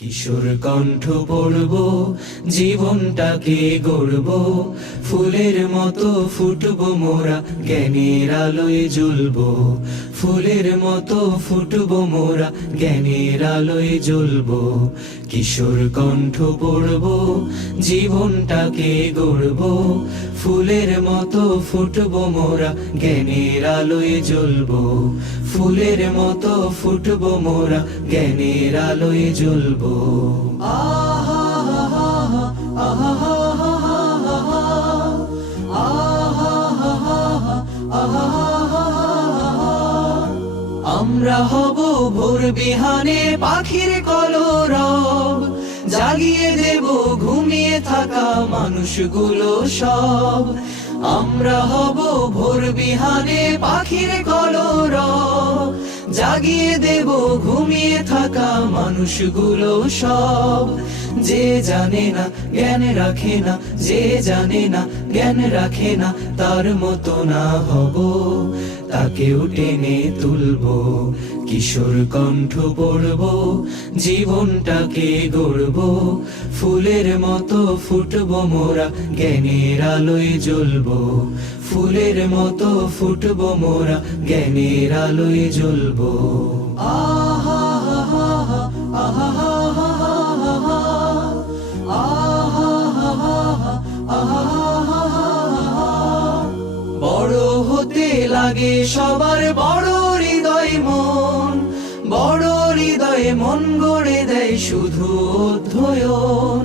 কিশোর কণ্ঠ পড়ব, জীবনটাকে গড়ব, ফুলের মতো ফুটবো মোরা, জ্ঞানের আলোয় জ্বলব। ফুলের মতো ফুটবো মোরা, জ্ঞানের আলোয় জ্বলব। কিশোর কণ্ঠ পড়ব, জীবনটাকে গড়ব, ফুলের মতো ফুটবো মোরা, জ্ঞানের আলোয় জ্বলব। ফুলের মতো ফুটবো মোরা, জ্ঞানের আলোয় জ্বলব। আমরা হব ভোর বিহানে পাখির কলরব, জাগিয়ে দেব ঘুমিয়ে থাকা মানুষগুলো সব। আমরা হব ভোর বিহানে পাখির কলরব, জাগিয়ে দেব ঘুমিয়ে থাকা মানুষগুলো সব। যে জানে না জ্ঞান রাখে না, যে জানে না জ্ঞান রাখে না, তার মতো না হব, তাকেও টেনে তুলব। কিশোর কণ্ঠ পড়ব, জীবনটাকে গড়ব, ফুলের মতো ফুটবো মোরা, জ্ঞানের আলোয় জ্বলব। ফুলের মতো ফুটবো মোরা, জ্ঞানের আলোয় জ্বলব। বড় হতে লাগে সবার বড় হৃদয় মন, বড় হৃদয়ে মন গড়ে দেয় শুধু অধ্যয়ন।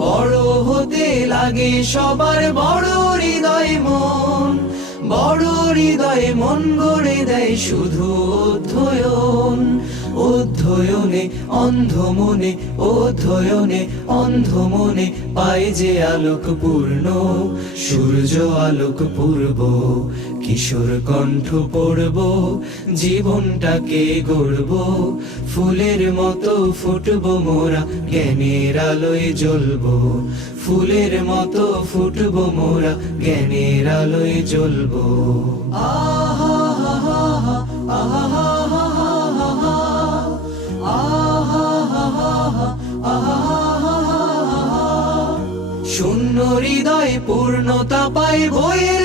বড় হতে লাগে সবার বড় হৃদয় মন, বড় হৃদয়ে মন গড়ে দেয় শুধু অধ্যয়ন। অধ্যয়নে অন্ধ মনে, অধ্যয়নে অন্ধ মনে, পায় যে আলোক পূর্ণ, সূর্য আলোক পূর্ব। কিশোর কণ্ঠ পড়ব, জীবনটাকে গড়ব, ফুলের মতো ফুটবো মোরা, জ্ঞানের আলোয় জ্বলব। ফুলের মতো ফুটবো মোরা, জ্ঞানের আলোয় জ্বলব। শূন্য হৃদয় পূর্ণতা পায় বয়ে